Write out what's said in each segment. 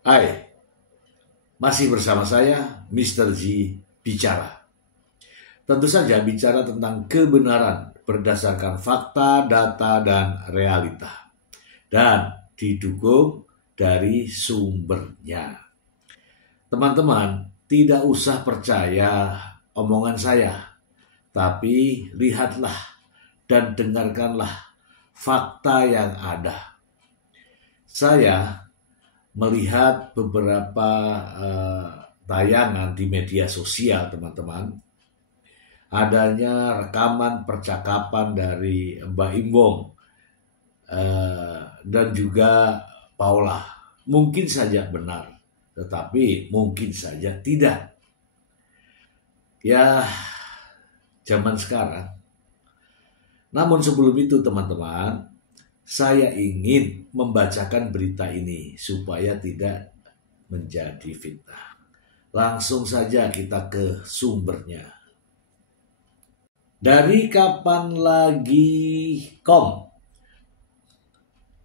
Hai, masih bersama saya, Mr. G Bicara. Tentu saja bicara tentang kebenaran berdasarkan fakta, data, dan realita. Dan didukung dari sumbernya. Teman-teman, tidak usah percaya omongan saya, tapi lihatlah dan dengarkanlah fakta yang ada. Saya melihat beberapa tayangan di media sosial, teman-teman, adanya rekaman percakapan dari Mbak Imbong dan juga Paula. Mungkin saja benar, tetapi mungkin saja tidak. Ya, zaman sekarang. Namun sebelum itu, teman-teman, saya ingin membacakan berita ini supaya tidak menjadi fitnah. Langsung saja kita ke sumbernya. Dari kapanlagi.com,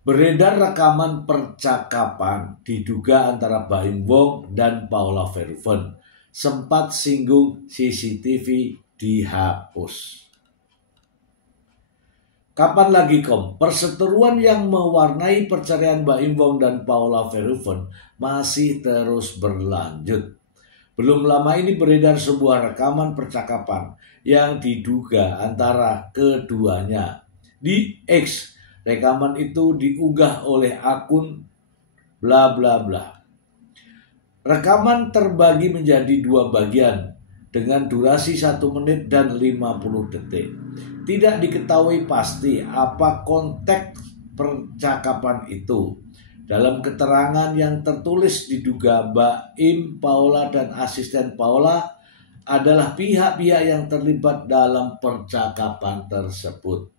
beredar rekaman percakapan diduga antara Baim Wong dan Paula Verhoeven. Sempat singgung CCTV dihapus. Kapanlagi.com, perseteruan yang mewarnai perceraian Baim Wong dan Paula Verhoeven masih terus berlanjut. Belum lama ini beredar sebuah rekaman percakapan yang diduga antara keduanya di X. Rekaman itu diunggah oleh akun bla bla bla. Rekaman terbagi menjadi dua bagian dengan durasi 1 menit dan 50 detik. Tidak diketahui pasti apa konteks percakapan itu. Dalam keterangan yang tertulis diduga Baim, Paula, dan asisten Paula adalah pihak-pihak yang terlibat dalam percakapan tersebut.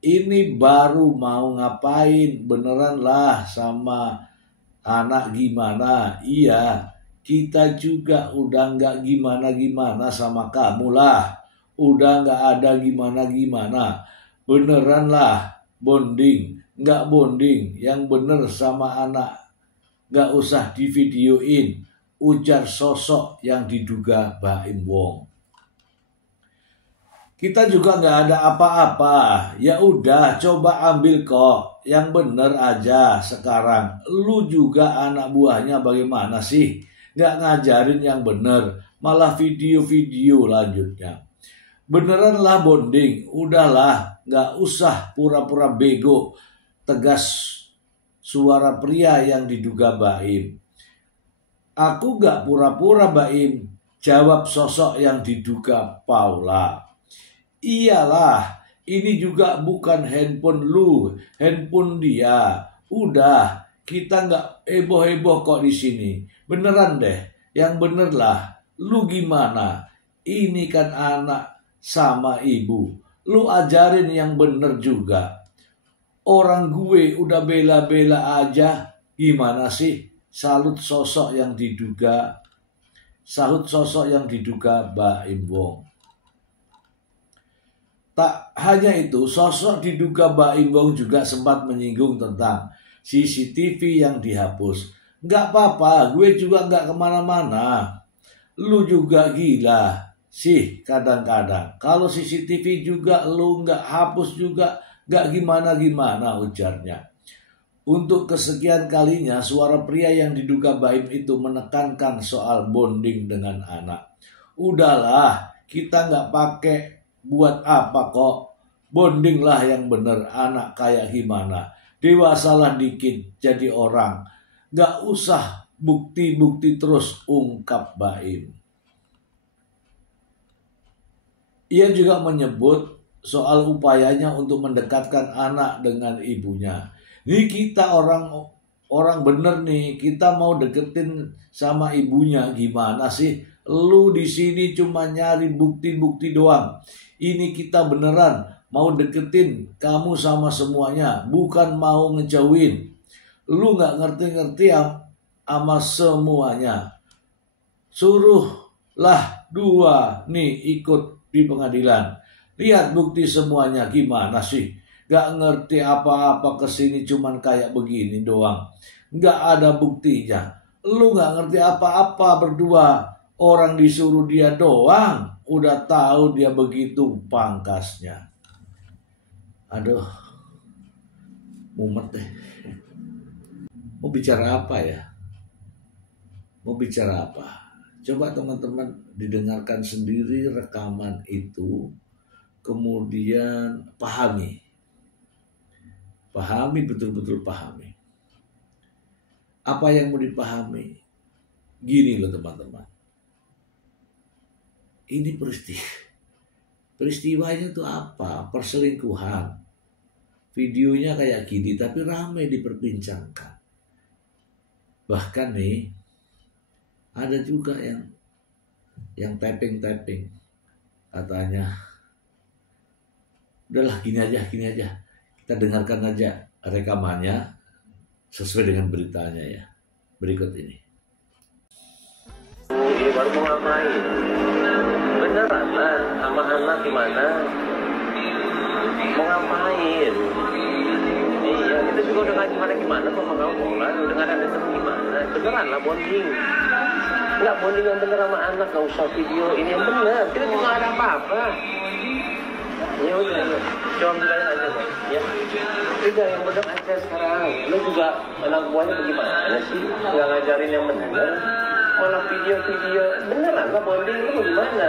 Ini baru mau ngapain, beneran lah sama anak gimana? Iya, kita juga udah gak gimana-gimana sama kamu lah. Udah gak ada gimana-gimana. Beneran lah, bonding. Gak bonding, yang bener sama anak. Gak usah divideoin, ujar sosok yang diduga Baim Wong. Kita juga gak ada apa-apa. Ya udah, coba ambil kok. Yang bener aja sekarang. Lu juga anak buahnya bagaimana sih? Gak ngajarin yang bener, malah video-video lanjutnya. Beneran lah bonding, udahlah, gak usah pura-pura bego, tegas suara pria yang diduga Baim. Aku gak pura-pura Baim, jawab sosok yang diduga Paula. Iyalah, ini juga bukan handphone lu, handphone dia. Udah, kita gak heboh-heboh kok di sini. Beneran deh, yang bener lah. Lu gimana? Ini kan anak sama ibu. Lu ajarin yang bener juga. Orang gue udah bela-bela aja. Gimana sih? Sahut sosok yang diduga Baim Wong. Tak hanya itu, sosok diduga Baim Wong juga sempat menyinggung tentang CCTV yang dihapus. Gak apa-apa, gue juga gak kemana-mana. Lu juga gila sih kadang-kadang. Kalau CCTV juga lu gak hapus juga gak gimana-gimana, ujarnya. Untuk kesekian kalinya suara pria yang diduga Baim itu menekankan soal bonding dengan anak. Udahlah, kita gak pakai buat apa kok. Bonding lah yang bener, anak kayak gimana. Dewasalah dikit jadi orang. Gak usah bukti-bukti terus, ungkap Baim. Ia juga menyebut soal upayanya untuk mendekatkan anak dengan ibunya. Nih kita orang bener nih, kita mau deketin sama ibunya, gimana sih? Lu di sini cuma nyari bukti-bukti doang. Ini kita beneran mau deketin kamu sama semuanya, bukan mau ngejauhin. Lu gak ngerti-ngerti sama semuanya. Suruhlah dua nih ikut di pengadilan. Lihat bukti semuanya, gimana sih? Gak ngerti apa-apa kesini cuman kayak begini doang. nggak ada buktinya. Lu nggak ngerti apa-apa berdua. Orang disuruh dia doang, udah tahu dia begitu pangkasnya. Aduh, mumet deh. Mau bicara apa ya? Mau bicara apa? Coba teman-teman didengarkan sendiri rekaman itu, kemudian pahami. Pahami, betul-betul pahami. Apa yang mau dipahami? Gini loh teman-teman. Ini peristiwanya itu apa? Perselingkuhan. Videonya kayak gini tapi ramai diperbincangkan. Bahkan nih ada juga yang tapping katanya, udahlah gini aja kita dengarkan aja rekamannya sesuai dengan beritanya ya. Berikut ini. Ini baru mau ngapain? Beneran lah, sama anak gimana? Mau ngapain? Iya, kita juga udah gak gimana kok sama kamu lah. Udah gak ada temen gimana? Beneran lah bonding. Nggak bonding yang bener sama anak, gak usah video. Ini yang bener, kita juga gak ada apa-apa. Ya udah, coba bilangin aja kok. Ya, udah yang bener aja sekarang. Lo juga anak buahnya bagaimana sih? Nggak ngajarin yang bener. Malah video beneran lah bonding lu gimana?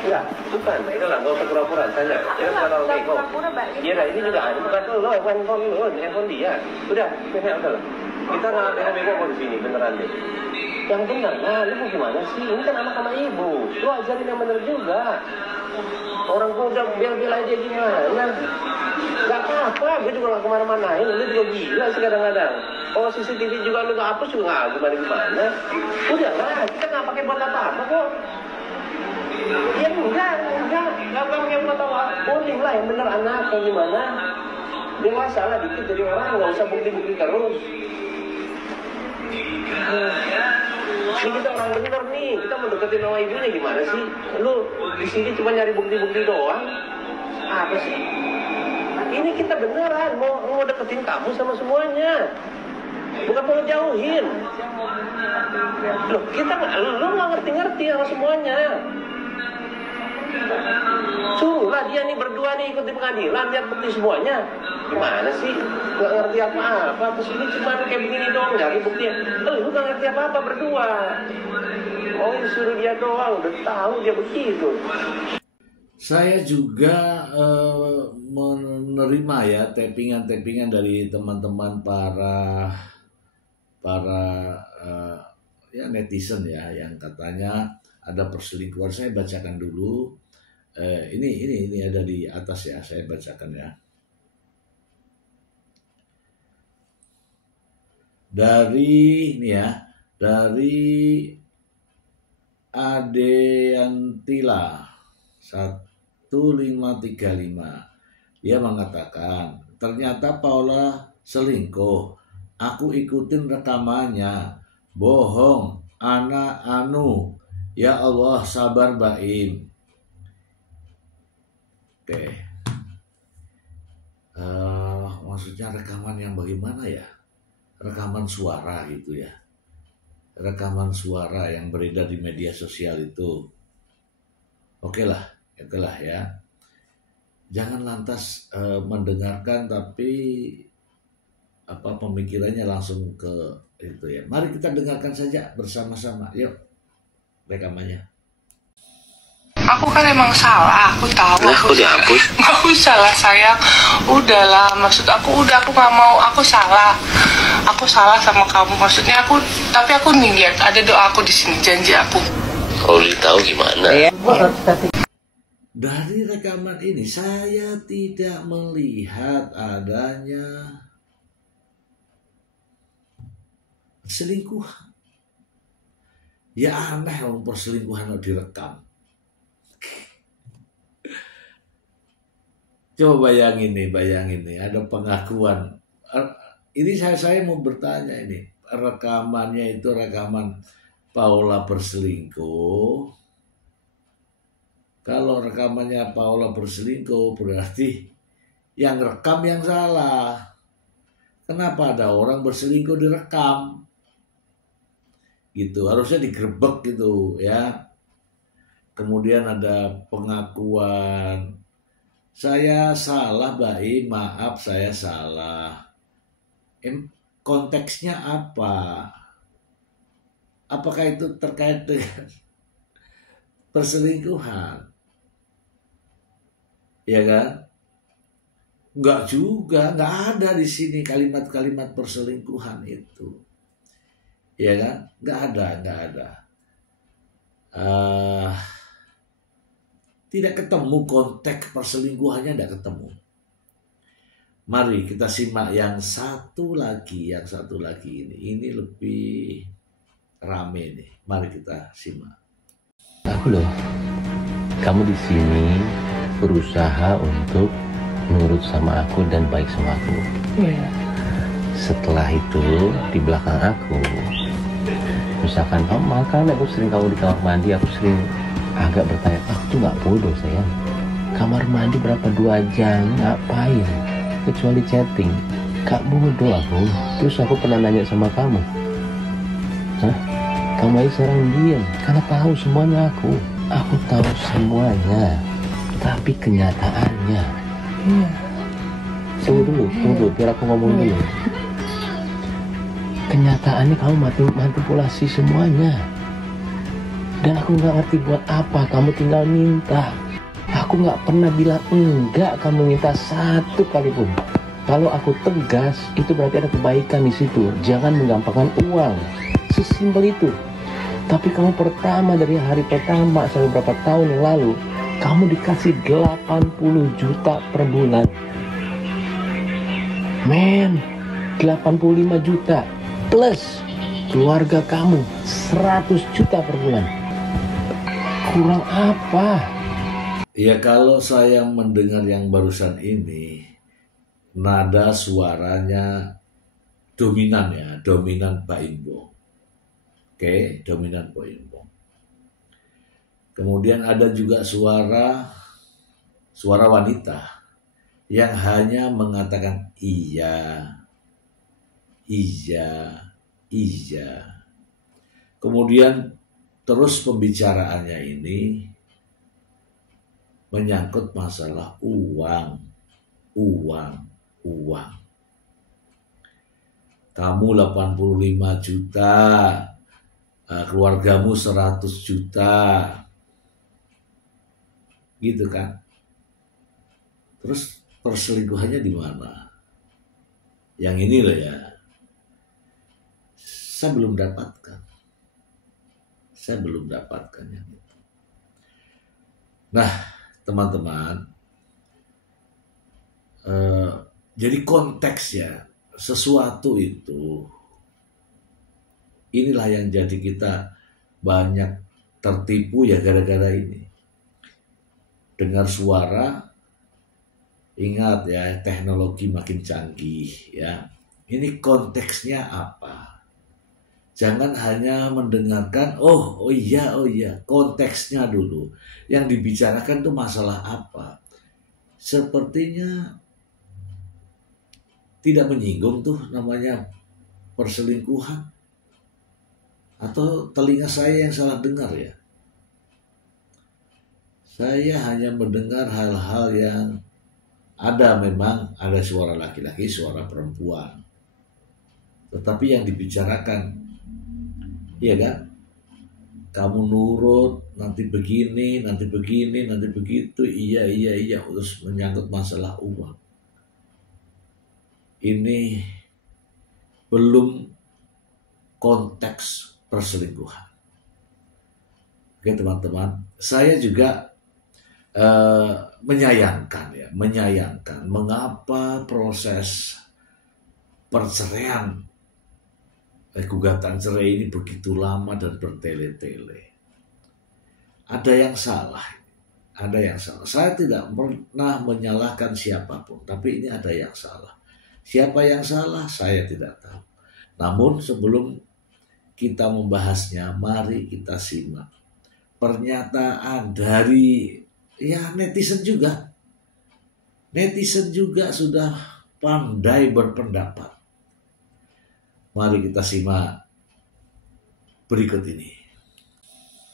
Enggak, bukan. Itu lah, gak usah pura-pura. Tanya. Kita sekarang oke kok. Iya lah, ini juga ada. Bukan lo, handphone lo, handphone dia. Udah, udah lah. Kita nggak bego-bego kok di sini, beneran deh. Yang bener lah, lu mau gimana sih? Ini kan anak sama ibu. Lu ajarin yang bener juga. Orang gua udah bel-bel aja gimana? Gak apa-apa, gue juga gak kemana-manain. Lu juga gila sih kadang-kadang. Oh CCTV juga lu gak hapus juga gak gimana-gimana. Udah lah, kita gak pakai buat apa-apa kok. Ya enggak, gak pakai buat apa-apa. Boleh lah yang bener anak, yang gimana. Dewasa lah dikit jadi orang, gak usah bukti-bukti terus. Ini kita orang bener nih, kita mau deketin sama ibunya gimana sih? Lu di sini cuma nyari bukti-bukti doang. Apa sih? Ini kita beneran mau deketin kamu sama semuanya, bukan mau jauhin. Loh kita lu nggak ngerti sama semuanya. Suruhlah dia nih berdua nih ikut di pengadilan lihat bukti semuanya. Gimana sih? Nggak ngerti apa-apa. Terus ini cuma kayak begini doang nyari bukti. Lu nggak ngerti apa-apa berdua. Oh disuruh dia doang, udah tahu dia begitu. Saya juga menerima ya tappingan dari teman-teman para ya netizen ya yang katanya ada perselingkuhan. Saya bacakan dulu. Ini ada di atas ya, saya bacakan ya. Dari Adeantila 1535. Dia mengatakan, ternyata Paula selingkuh. Aku ikutin rekamannya. Bohong, anak anu. Ya Allah, sabar Baim. Oke. Maksudnya rekaman yang bagaimana ya? Rekaman suara gitu ya. Rekaman suara yang beredar di media sosial itu. Oke lah, itulah ya. Jangan lantas mendengarkan tapi pemikirannya langsung ke itu ya. Mari kita dengarkan saja bersama-sama. Yuk, rekamannya. Aku kan emang salah, aku tahu. Aku dihapus. Nggak usah lah sayang, udahlah. Maksud aku aku nggak mau, aku salah sama kamu. Maksudnya tapi aku nih lihat ada doa aku di sini, janji aku. Kalau ditahu gimana? Dari rekaman ini saya tidak melihat adanya selingkuhan. Ya aneh orang perselingkuhan direkam. Coba bayangin nih, ada pengakuan. Ini saya mau bertanya ini, rekamannya itu rekaman Paula berselingkuh. Kalau rekamannya Paula berselingkuh berarti yang rekam yang salah. Kenapa ada orang berselingkuh direkam? Gitu, harusnya digerebek gitu ya. Kemudian ada pengakuan, saya salah Baim, maaf saya salah. Konteksnya apa? Apakah itu terkait dengan perselingkuhan? Ya kan? Enggak juga, enggak ada di sini kalimat-kalimat perselingkuhan itu. Ya kan? Enggak ada. Tidak ketemu konteks perselingkuhannya, tidak ketemu. Mari kita simak yang satu lagi ini lebih rame nih. Mari kita simak. Aku loh, kamu di sini berusaha untuk nurut sama aku dan baik sama aku. Iya. Setelah itu di belakang aku, misalkan kamu makan, aku sering kamu di kamar mandi, aku sering agak bertanya, aku tuh nggak bodoh sayang. Kamar mandi berapa 2 jam, ngapain? Kecuali chatting. Gak bodoh aku. Terus aku pernah nanya sama kamu, hah? Kamu aja sekarang diam, karena tahu semuanya aku. Aku tahu semuanya. Tapi kenyataannya. Iya. Tunggu dulu, biar aku ngomong dulu. Kenyataannya kamu manipulasi semuanya. Dan aku nggak ngerti buat apa kamu tinggal minta. Aku nggak pernah bilang enggak kamu minta satu kali pun. Kalau aku tegas, itu berarti ada kebaikan di situ. Jangan menggampangkan uang. Sesimpel itu. Tapi kamu dari hari pertama sampai berapa tahun yang lalu, kamu dikasih 80 juta per bulan. Men, 85 juta plus keluarga kamu 100 juta per bulan. Kurang apa? Ya kalau saya mendengar yang barusan ini, nada suaranya dominan Baim Wong. Oke, dominan Baim Wong. Kemudian ada juga suara wanita yang hanya mengatakan iya. Kemudian terus pembicaraannya ini menyangkut masalah uang. Kamu 85 juta, keluargamu 100 juta. Gitu kan? Terus perselingkuhannya di mana? Yang ini loh ya. Saya belum dapatkan yang itu. Nah, teman-teman, jadi konteksnya sesuatu itu, inilah yang jadi kita banyak tertipu ya gara-gara ini. Dengar suara, ingat ya, teknologi makin canggih ya. Ini konteksnya apa? Jangan hanya mendengarkan, oh iya, konteksnya dulu. Yang dibicarakan tuh masalah apa? Sepertinya tidak menyinggung tuh namanya perselingkuhan. Atau telinga saya yang salah dengar ya? Saya hanya mendengar hal-hal yang memang ada suara laki-laki, suara perempuan. Tetapi yang dibicarakan, iya kan? Kamu nurut, nanti begini, nanti begitu, iya, terus menyangkut masalah uang. Ini belum konteks perselingkuhan. Oke teman-teman, saya juga menyayangkan mengapa proses perceraian, gugatan cerai ini begitu lama dan bertele-tele. Ada yang salah. Saya tidak pernah menyalahkan siapapun, tapi ini ada yang salah. Siapa yang salah saya tidak tahu. Namun sebelum kita membahasnya, mari kita simak pernyataan dari netizen juga. Netizen juga sudah pandai berpendapat. Mari kita simak berikut ini.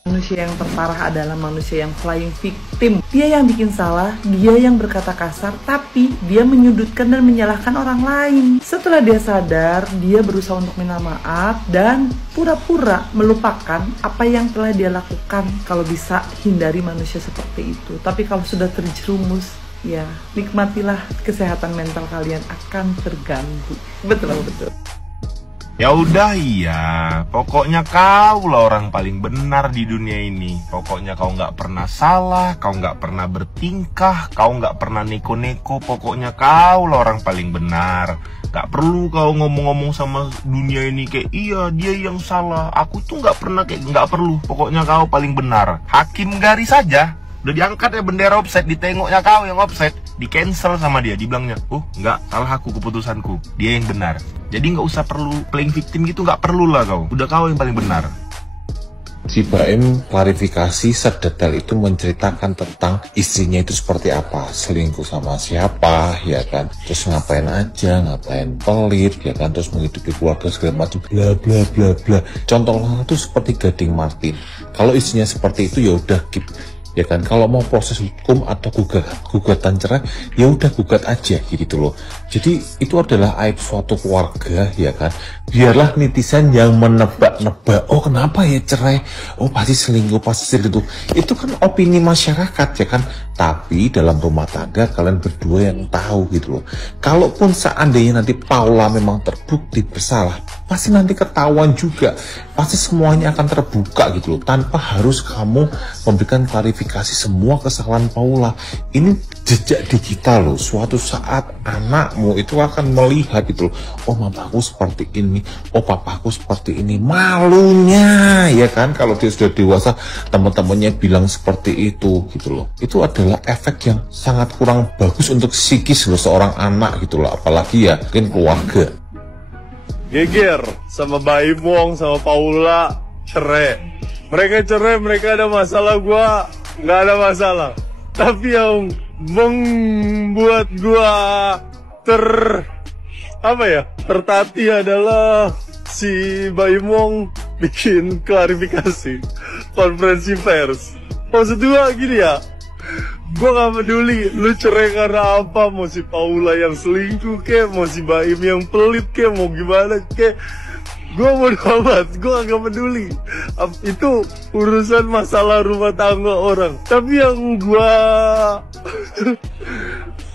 Manusia yang terparah adalah manusia yang flying victim. Dia yang bikin salah, dia yang berkata kasar, tapi dia menyudutkan dan menyalahkan orang lain. Setelah dia sadar, dia berusaha untuk minta maaf dan pura-pura melupakan apa yang telah dia lakukan. Kalau bisa, hindari manusia seperti itu. Tapi kalau sudah terjerumus, ya nikmatilah, kesehatan mental kalian akan terganggu. Betul. Ya udah iya, pokoknya kau lah orang paling benar di dunia ini. Pokoknya kau nggak pernah salah, kau nggak pernah bertingkah, kau nggak pernah neko-neko. Pokoknya kau lah orang paling benar. Gak perlu kau ngomong-ngomong sama dunia ini kayak iya dia yang salah. Aku tuh nggak pernah kayak nggak perlu. Pokoknya kau paling benar. Hakim garis saja. Udah diangkat ya bendera offside, ditengoknya kau yang offside, di cancel sama dia, dibilangnya, nggak, salah aku keputusanku, dia yang benar. Jadi nggak usah perlu playing victim gitu, nggak perlu lah kau, udah kau yang paling benar. Si Baim klarifikasi sedetail itu menceritakan tentang istrinya itu seperti apa, selingkuh sama siapa, ya kan, terus ngapain aja, ngapain pelit, ya kan, terus menghidupi keluarga segala macam, bla bla bla bla. Contohnya itu seperti Gading Martin. Kalau istrinya seperti itu ya udah keep, ya kan. Kalau mau proses hukum atau gugatan cerai, ya udah gugat aja gitu loh. Jadi itu adalah aib suatu keluarga, ya kan. Biarlah netizen yang menebak-nebak, oh kenapa ya cerai, oh pasti selingkuh, pasti selingkuh. Itu kan opini masyarakat, ya kan. Tapi dalam rumah tangga kalian berdua yang tahu gitu loh. Kalaupun seandainya nanti Paula memang terbukti bersalah, pasti nanti ketahuan juga, pasti semuanya akan terbuka gitu loh, tanpa harus kamu memberikan klarifikasi semua kesalahan Paula. Ini jejak digital loh, suatu saat anakmu itu akan melihat gitu loh, oh mamaku seperti ini, oh papaku seperti ini. Malunya, ya kan, kalau dia sudah dewasa teman-temannya bilang seperti itu gitu loh. Itu adalah efek yang sangat kurang bagus untuk psikis loh seorang anak gitu loh, apalagi ya mungkin keluarga. Geger sama Baim Wong sama Paula cerai. Mereka cerai, mereka ada masalah, gua nggak ada masalah. Tapi yang membuat gua tertati adalah si Baim Wong bikin klarifikasi konferensi pers. Maksud gua gini ya, gue gak peduli lu cerai karena apa, mau si Paula yang selingkuh kek, mau si Baim yang pelit kek, mau gimana kek, gue bodo amat, gue gak peduli. Itu urusan masalah rumah tangga orang. Tapi yang gue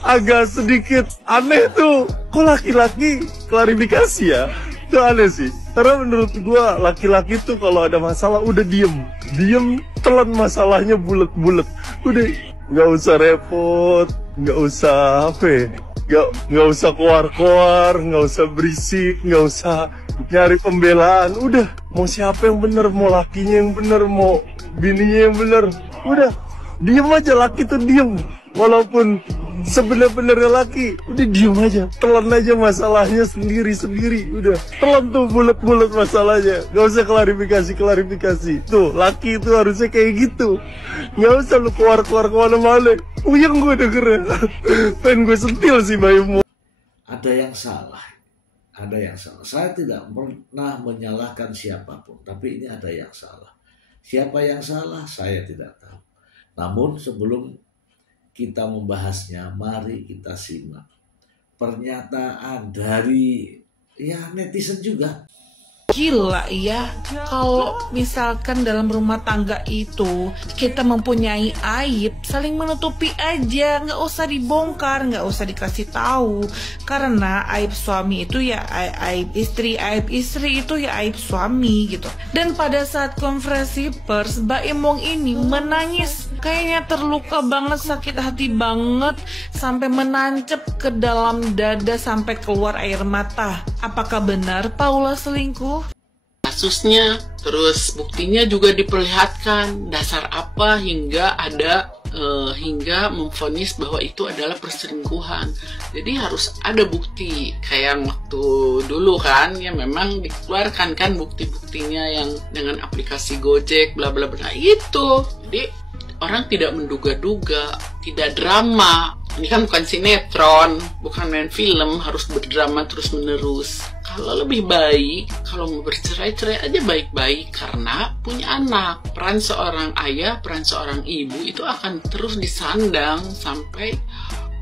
agak sedikit aneh tuh, kok laki-laki klarifikasi ya, itu aneh sih. Karena menurut gue laki-laki tuh kalau ada masalah udah diem, telan masalahnya bulet-bulet, udah nggak usah repot, nggak usah nggak usah keluar, nggak usah berisik, nggak usah nyari pembelaan. Udah, mau siapa yang bener, mau lakinya yang bener, mau bininya yang bener, udah diem aja. Laki tuh diem, walaupun sebenar-benarnya laki, udah diem aja, telan aja masalahnya sendiri, udah telan tuh bulet-bulet masalahnya, gak usah klarifikasi. Tuh laki itu harusnya kayak gitu, gak usah lu keluar kemana-mana. Puyeng gue dengernya, pengen gue sentil sih Baim. Ada yang salah. Saya tidak pernah menyalahkan siapapun, tapi ini ada yang salah. Siapa yang salah saya tidak tahu. Namun sebelum kita membahasnya, mari kita simak pernyataan dari netizen juga. Gila ya, kalau misalkan dalam rumah tangga itu kita mempunyai aib, saling menutupi aja, nggak usah dibongkar, nggak usah dikasih tahu. Karena aib suami itu ya aib istri itu ya aib suami gitu. Dan pada saat konferensi pers, Baim Wong ini menangis, kayaknya terluka banget, sakit hati banget, sampai menancap ke dalam dada sampai keluar air mata. Apakah benar Paula selingkuh? Kasusnya, terus buktinya juga diperlihatkan. Dasar apa hingga hingga memvonis bahwa itu adalah perselingkuhan. Jadi harus ada bukti, kayak waktu dulu kan, ya memang dikeluarkan kan bukti-buktinya yang dengan aplikasi Gojek bla bla bla itu. Jadi orang tidak menduga-duga, tidak drama. Ini kan bukan sinetron, bukan main film, harus berdrama terus-menerus. Kalau lebih baik, kalau mau bercerai, cerai aja baik-baik karena punya anak. Peran seorang ayah, peran seorang ibu itu akan terus disandang sampai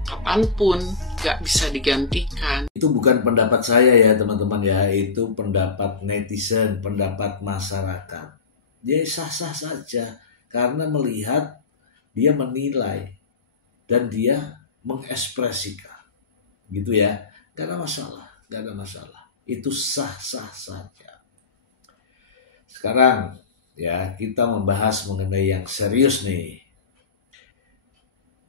kapanpun, gak bisa digantikan. Itu bukan pendapat saya ya teman-teman ya, itu pendapat netizen, pendapat masyarakat. Dia sah-sah saja karena melihat, dia menilai, dan dia mengekspresikan. Gitu ya, gak ada masalah. Itu sah-sah saja. Sekarang ya kita membahas mengenai yang serius nih.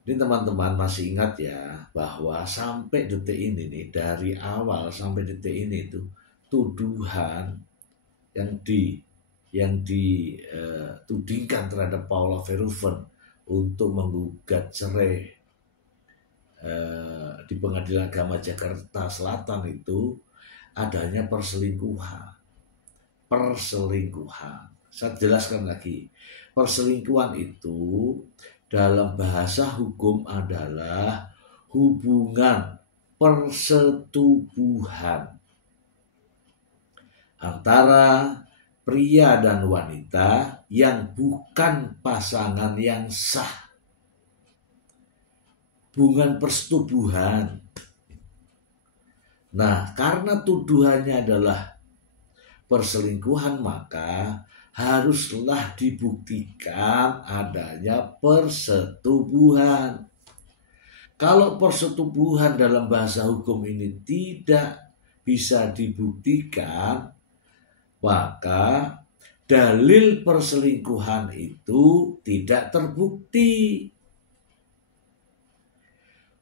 Ini teman-teman masih ingat ya bahwa sampai detik ini nih, dari awal sampai detik ini tuh tuduhan yang ditudingkan terhadap Paula Verhoeven untuk menggugat cerai di Pengadilan Agama Jakarta Selatan itu adanya perselingkuhan. Saya jelaskan lagi. Perselingkuhan itu dalam bahasa hukum adalah hubungan persetubuhan antara pria dan wanita yang bukan pasangan yang sah. Hubungan persetubuhan. Nah, karena tuduhannya adalah perselingkuhan, maka haruslah dibuktikan adanya persetubuhan. Kalau persetubuhan dalam bahasa hukum ini tidak bisa dibuktikan, maka dalil perselingkuhan itu tidak terbukti.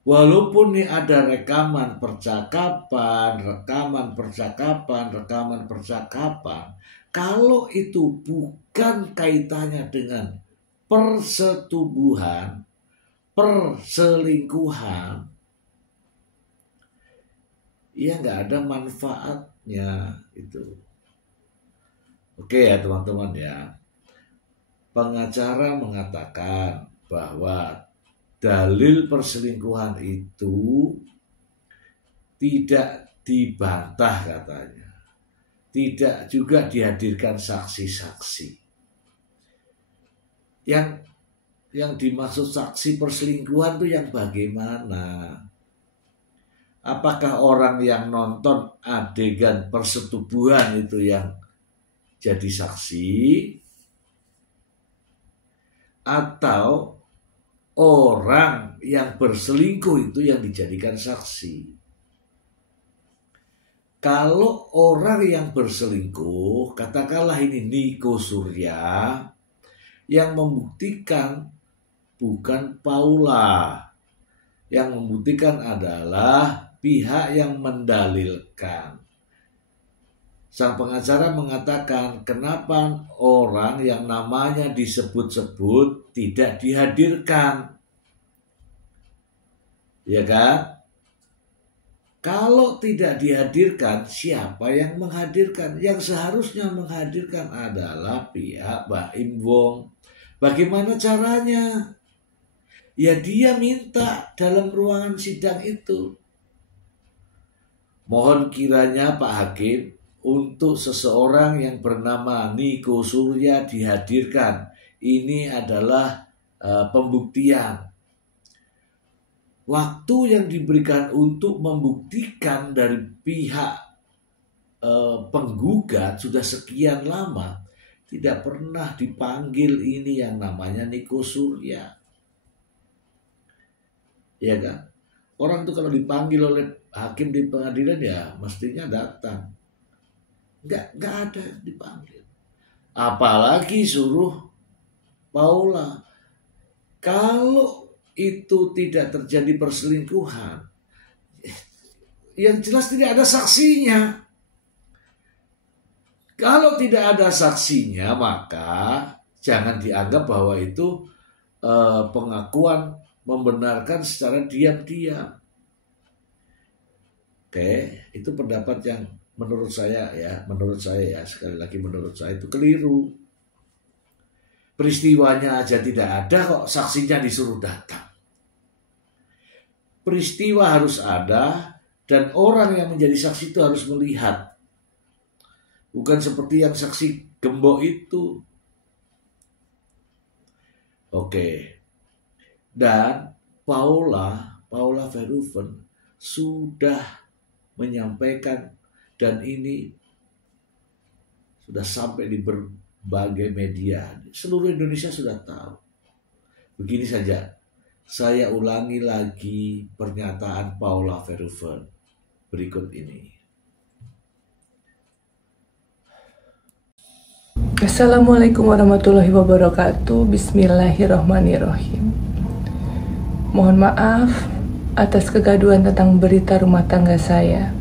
Walaupun nih ada rekaman percakapan, kalau itu bukan kaitannya dengan persetubuhan, perselingkuhan, ya nggak ada manfaatnya itu. Oke ya teman-teman ya. Pengacara mengatakan bahwa dalil perselingkuhan itu tidak dibantah katanya. Tidak juga dihadirkan saksi-saksi. Yang dimaksud saksi perselingkuhan itu yang bagaimana? Apakah orang yang nonton adegan persetubuhan itu yang jadi saksi? Atau orang yang berselingkuh itu yang dijadikan saksi? Kalau orang yang berselingkuh, katakanlah ini Niko Surya, yang membuktikan bukan Paula. Yang membuktikan adalah pihak yang mendalilkan. Sang pengacara mengatakan, kenapa orang yang namanya disebut-sebut tidak dihadirkan? Ya kan? Kalau tidak dihadirkan, siapa yang menghadirkan? Yang seharusnya menghadirkan adalah pihak Baim Wong. Bagaimana caranya? Ya dia minta dalam ruangan sidang itu. Mohon kiranya Pak Hakim untuk seseorang yang bernama Niko Surya dihadirkan. Ini adalah pembuktian. Waktu yang diberikan untuk membuktikan dari pihak penggugat sudah sekian lama, tidak pernah dipanggil ini yang namanya Niko Surya. Ya kan? Orang itu kalau dipanggil oleh hakim di pengadilan ya mestinya datang. Enggak ada dipanggil. Apalagi suruh Paula. Kalau itu tidak terjadi perselingkuhan, yang jelas tidak ada saksinya. Kalau tidak ada saksinya, maka jangan dianggap bahwa itu pengakuan membenarkan secara diam-diam. Oke, itu pendapat yang menurut saya ya, sekali lagi menurut saya itu keliru. Peristiwanya aja tidak ada kok saksinya disuruh datang. peristiwa harus ada, dan orang yang menjadi saksi itu harus melihat. Bukan seperti yang saksi gembok itu. Oke. Dan Paula Verhoeven sudah menyampaikan, dan ini sudah sampai di berbagai media. Seluruh Indonesia sudah tahu. Begini saja, saya ulangi lagi pernyataan Paula Verhoeven berikut ini. Assalamualaikum warahmatullahi wabarakatuh. Bismillahirrahmanirrahim. Mohon maaf atas kegaduhan tentang berita rumah tangga saya.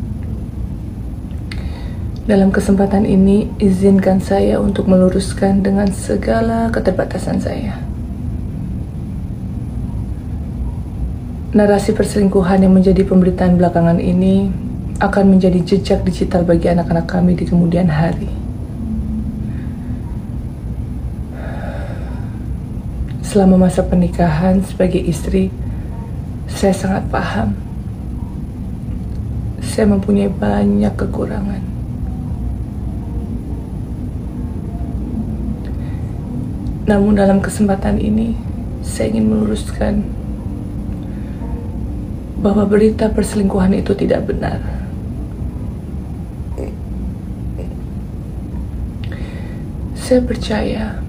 Dalam kesempatan ini, izinkan saya untuk meluruskan dengan segala keterbatasan saya. Narasi perselingkuhan yang menjadi pemberitaan belakangan ini akan menjadi jejak digital bagi anak-anak kami di kemudian hari. Selama masa pernikahan sebagai istri, saya sangat paham. Saya mempunyai banyak kekurangan. Namun dalam kesempatan ini, saya ingin meluruskan bahwa berita perselingkuhan itu tidak benar. Saya percaya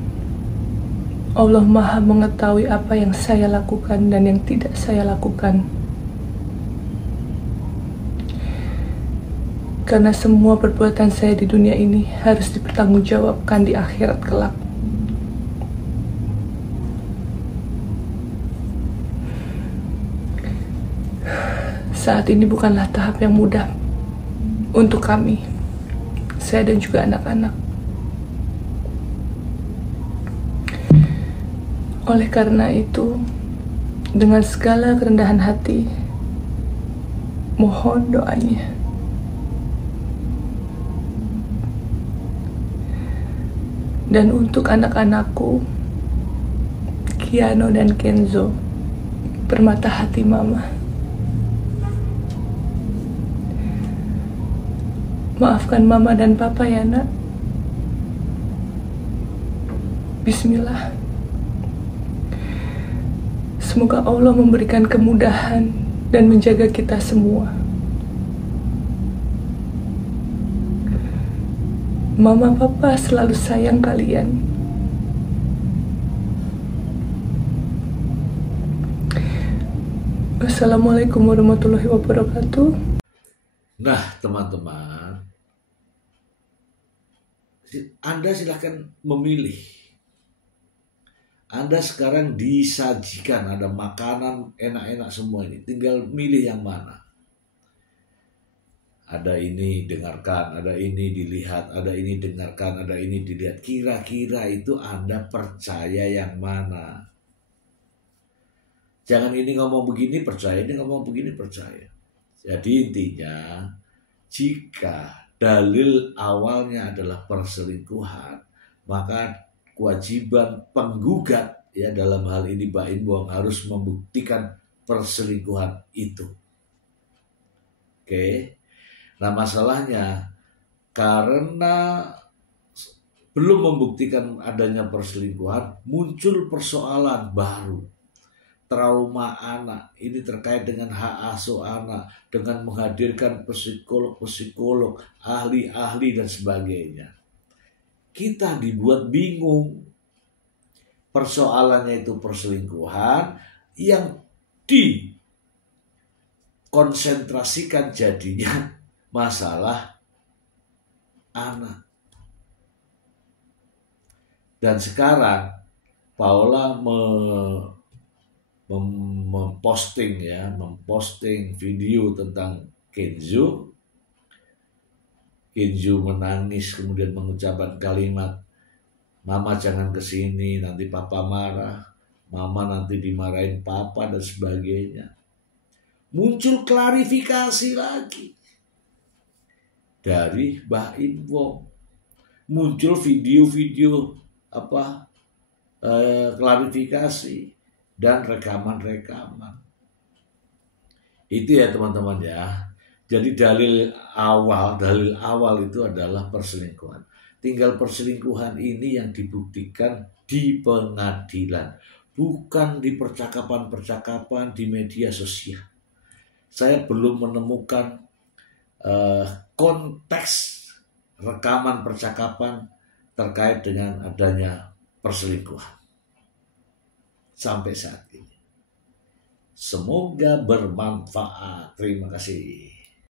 Allah Maha mengetahui apa yang saya lakukan dan yang tidak saya lakukan. Karena semua perbuatan saya di dunia ini harus dipertanggungjawabkan di akhirat kelak. Saat ini bukanlah tahap yang mudah untuk kami, saya dan juga anak-anak. Oleh karena itu, dengan segala kerendahan hati, mohon doanya. Dan untuk anak-anakku, Kiano dan Kenzo, permata hati Mama. Maafkan Mama dan Papa ya, Nak. Bismillah. Semoga Allah memberikan kemudahan dan menjaga kita semua. Mama, Papa selalu sayang kalian. Wassalamualaikum warahmatullahi wabarakatuh. Nah, teman-teman, Anda silahkan memilih. Anda sekarang disajikan, ada makanan enak-enak semua ini. Tinggal milih yang mana. Ada ini dengarkan, ada ini dilihat, ada ini dengarkan, ada ini dilihat. Kira-kira itu Anda percaya yang mana? Jangan ini ngomong begini percaya, ini ngomong begini percaya. Jadi intinya, jika dalil awalnya adalah perselingkuhan, maka kewajiban penggugat, ya dalam hal ini Baim Wong, harus membuktikan perselingkuhan itu. Oke. Nah, masalahnya karena belum membuktikan adanya perselingkuhan, muncul persoalan baru. Trauma anak, ini terkait dengan hak asuh anak, dengan menghadirkan psikolog, ahli-ahli dan sebagainya. Kita dibuat bingung. Persoalannya itu perselingkuhan yang dikonsentrasikan jadinya masalah anak. Dan sekarang Paula memposting video tentang Kenzo. Kenzo menangis kemudian mengucapkan kalimat, "Mama jangan kesini, nanti Papa marah. Mama nanti dimarahin Papa," dan sebagainya. Muncul klarifikasi lagi dari Baim Wong. Muncul video-video klarifikasi dan rekaman-rekaman. Itu ya teman-teman ya. Jadi dalil awal itu adalah perselingkuhan. Tinggal perselingkuhan ini yang dibuktikan di pengadilan, bukan di percakapan-percakapan di media sosial. Saya belum menemukan konteks rekaman percakapan terkait dengan adanya perselingkuhan sampai saat ini. Semoga bermanfaat. Terima kasih.